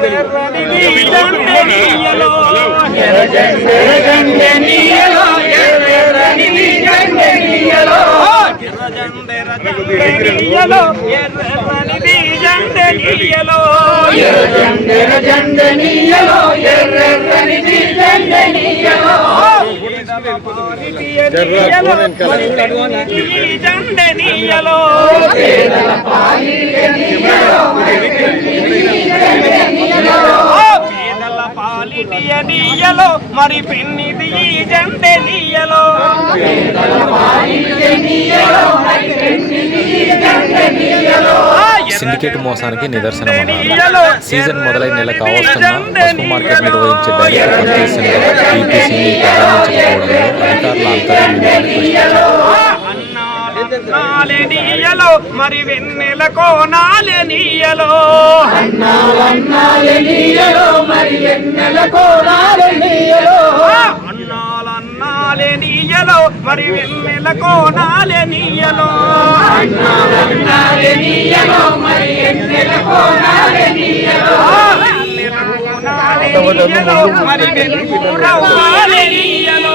జండనీయలో జెండెనియలో ఎర్ర జెండెనియలో ఎర్రనిది జెండెనియలో ఎర్ర జెండెనియలో ఎర్రనిది జెండెనియలో ఎర్ర జెండెర జెండెనియలో ఎర్రనిది జెండెనియలో జెండెనియలో పేదల పాలిటియ నీయలో మరి పెన్నిది ఈ జంటె నీయలో. సిండికేట్ మోసానికి నిదర్శనం సీజన్ మొదలైన నెల కావస్తున్న పసుపు మార్కెట్ నిర్వహించే డైరెక్టర్ పనిచేసిన ఈపీసీని ప్రారంభించకపోవడంలో అధికారుల అంతర్యం అన్నాలే లేదని ప్రశ్నించారు నీయలో మరి వెన్నెల కోనాలే నీయలో అన్నాలన్నాలే నీయలో మరి వెన్నెల కోనాలే నీయలో వెన్నెల కోనాలే నీయలో మరి వెన్నెల నీయలో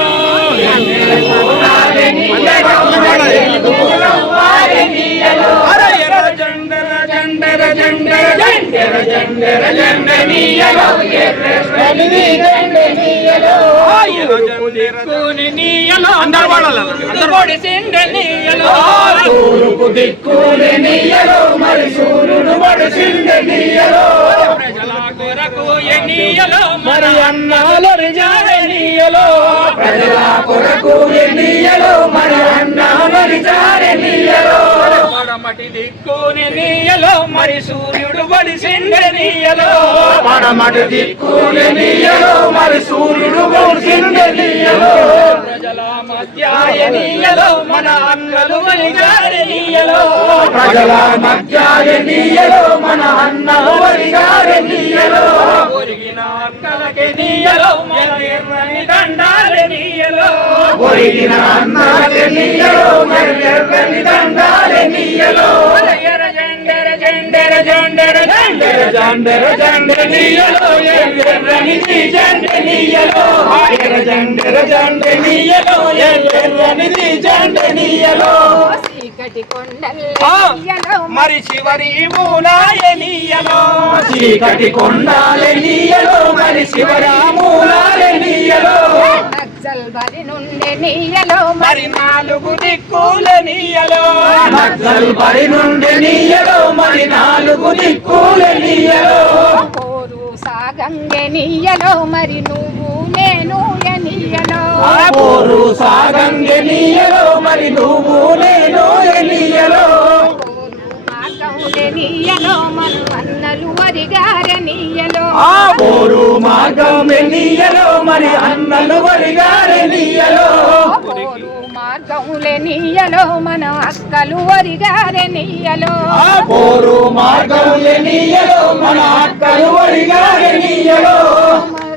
ఎర్ర జెండెర జెండెనియలో తూర్పు దిక్కుని నీయలో మరి సూర్యుడు మరి ప్రజల కొరకు మరి దిక్కుని నీయలో మరి సూర్యుడు పడి నీయలో పడమటి దిక్కులనీయలో మరి సూర్యుడు బడిసిండే ప్రజల మధ్యాయనీయలో మన అన్నలు వరిగారనీయలో ప్రజల మధ్యాయనీయలో మన అన్నలు వరిగారనీయలో ఒరిగిన అక్కలకి నీయలో మన ఎర్రని దండాలనీయలో ఒరిగిన అన్నలకి నీయలో మన ఎర్రని దండాలనీయలో జెండెర జెండెర జెండె నీయలో ఎర్రని జెండె నీయలో ఎర్ర జెండెర జెండె నీయలో ఎర్రని జెండె నీయలో చీకటి ఆ, కొండల్లో మరి చివరి మూలాయ నీయలో చీకటి కొండాల నీయలో మరి శివరి మూలాయ నీయలో నక్సల్ బరి నుండి నీయలో. మరి నాలుగు దిక్కుల నీయలో. నక్సల్ బరి నుండి నీయలో మరి నాలుగు దిక్కుల నీయలో. పోరు సాగంగె నీయలో మరి నువ్వు నేను ఎనియలో పోరు సాగంగె నీయలో మరి నువ్వు నేను నీయలో. పోరు మార్గంగె నీయలో మను అన్నలు అరిగారె నీయలో. ఆ పోరు మార్గం నీయలో మరి అన్నలు వరిగారే నీయలో. పోరు మార్గంలే నీయలో మన అక్కలు అరిగారె నీయలో. పోరు మార్గం నీయలో మన అక్కలు నీయలో.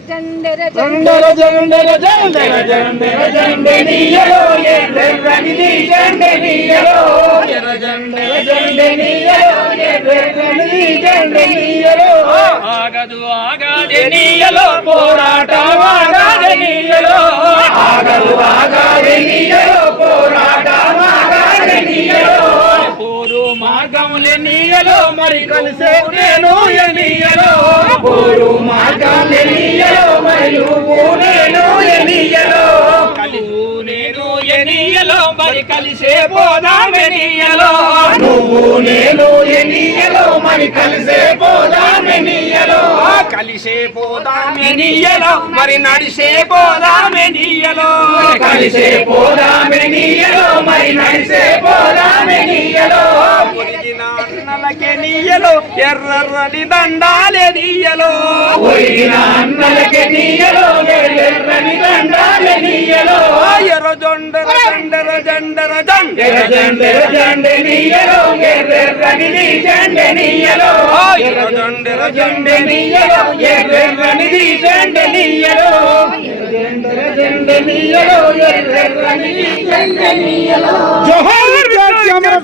చందర జండర జండర జండర జండర జండె నీయలో. ఎర్రనిది జండె నీయలో. ఎర్ర జండర జండె నీయలో. ఎర్రనిది జండె నీయలో. ఆగదు ఆగాది నీయలో. పోరాటం ఆగాది నీయలో. ఆగదు ఆగాది నీయలో. మార్గంలే నీయలో మరి కలిసే నేను ఎనియలో పూరు మార్గం నీయలో మరియు నువ్వు నేను ఎనియలో నేను ఎనియలో మరి కలిసే పోదామెనియలో నువ్వు నేను ఎనియలో మరి కలిసే పోదామెనియలో కలిసే పోదామెనియలో మరి నడిసే పోదామెనియలో కలిసే పోదామెనియలో మరి నడిసే పోదామెనియలో అన్నలకే నీయలో ఎర్రని దండాలే నీయలో. అన్నలకే నీయలో ఎర్రని దండాలే నీయలో. ఎర్ర జొండర జండర జండర జండర జండర జండె నీయలో ఎర్రని నీ జండె నీయలో. ఎర్ర జొండర జండె నీయలో ఎర్రని నీ జండె నీయలో. జండర జండె నీయలో ఎర్రని నీ జండె నీయలో. జోహార్ జోహార్